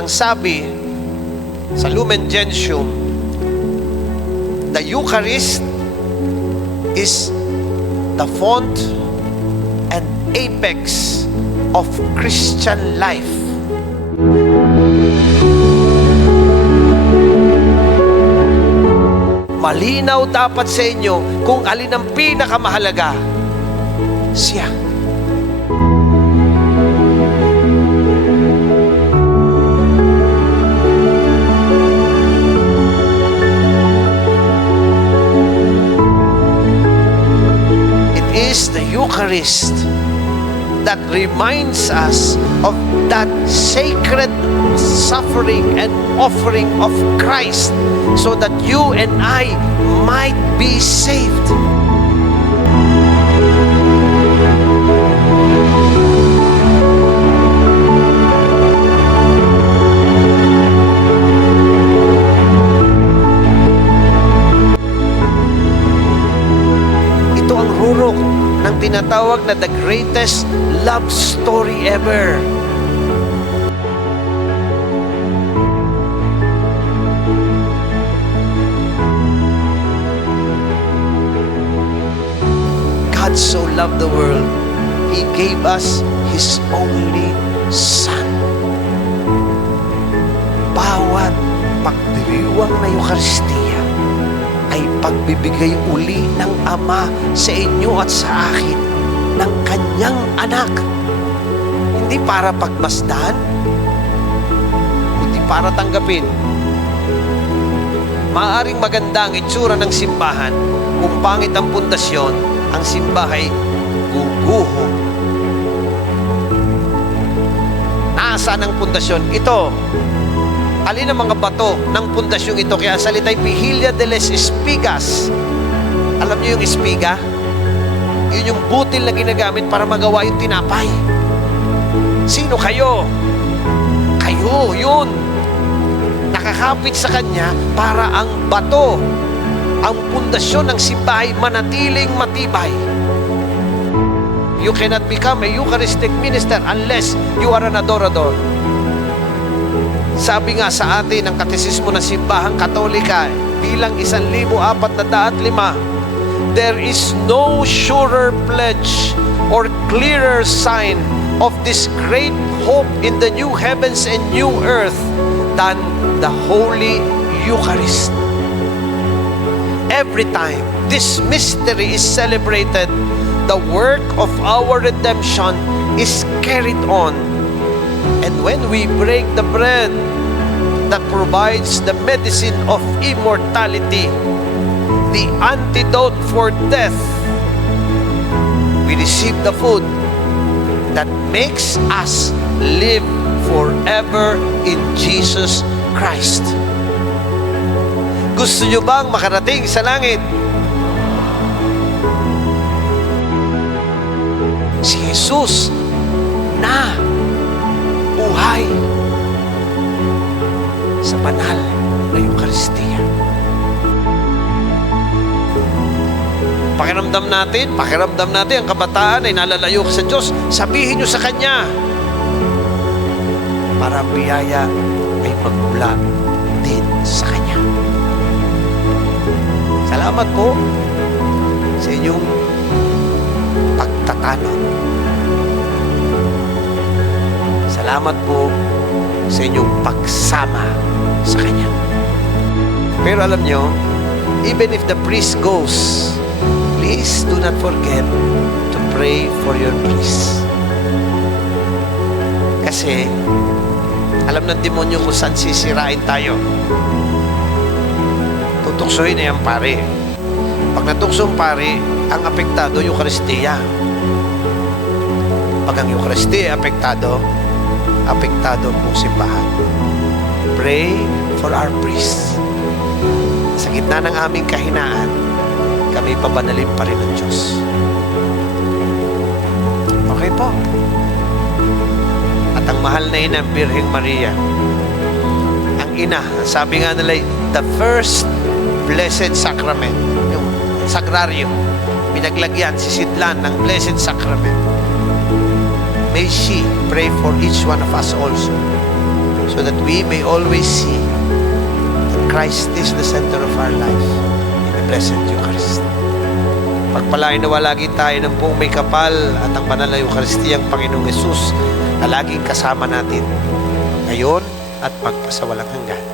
ang sabi sa Lumen Gentium, the Eucharist is the font and apex of Christian life. Malinaw dapat sa inyo kung alin ang pinakamahalaga. Siya. Is the Eucharist that reminds us of that sacred suffering and offering of Christ so that you and I might be saved. Rurok ng tinatawag na the greatest love story ever. God so loved the world, He gave us His only Son. Bawat pagdiriwang na Eucharistia ay pagbibigay uli ng Ama sa inyo at sa akin ng kanyang anak. Hindi para pagmasdan, kundi para tanggapin. Maaring maganda ang itsura ng simbahan kung pangit ang pundasyon, ang simbahay guguho. Nasaan ang pundasyon? Ito, alin ang mga bato ng pundasyong ito? Kaya ang salita'y Vigilia de les Espigas. Alam niyo yung espiga? Yun yung butil na ginagamit para magawa yung tinapay. Sino kayo? Kayo, yun. Nakakapit sa kanya para ang bato, ang pundasyon ng simbahay manatiling matibay. You cannot become a Eucharistic minister unless you are an adorador. Sabi nga sa atin ng katesismo ng simbahang katolika bilang isan libo apat na daat lima, there is no surer pledge or clearer sign of this great hope in the new heavens and new earth than the Holy Eucharist. Every time this mystery is celebrated, the work of our redemption is carried on. And when we break the bread that provides the medicine of immortality, the antidote for death, we receive the food that makes us live forever in Jesus Christ. Gusto nyo bang makarating sa langit? Si Jesus Pakiramdam natin, pakiramdam natin, ang kabataan ay nalalayo sa Diyos. Sabihin nyo sa Kanya para ang biyaya ay magmula din sa Kanya. Salamat po sa inyong pagtatanong. Salamat po sa inyong pagsama sa Kanya. Pero alam nyo, even if the priest goes, please do not forget to pray for your priest. Kasi, alam ng demonyo kung saan sisirain tayo. Tutuksohin na yung pare. Pag natukso ang pare, ang apektado yung Eucharistia. Pag ang Eucharistia apektado, apektado ang buong simbahan. Pray for our priests. Sa gitna ng aming kahinaan, kami pabanalin pa rin ng Diyos. Okay po. At ang mahal na ina, Birheng Maria, ang ina, sabi nga nila, the first blessed sacrament, yung sagrarium, pinaglagyan, sisidlan ng blessed sacrament. May she pray for each one of us also so that we may always see that Christ is the center of our life Blessed Eucharist. Pagpalain nawa lagi tayo ng buong may kapal at ang banal na Eucharistiyang Panginoong Yesus na laging kasama natin ngayon at magpasawalang hanggan.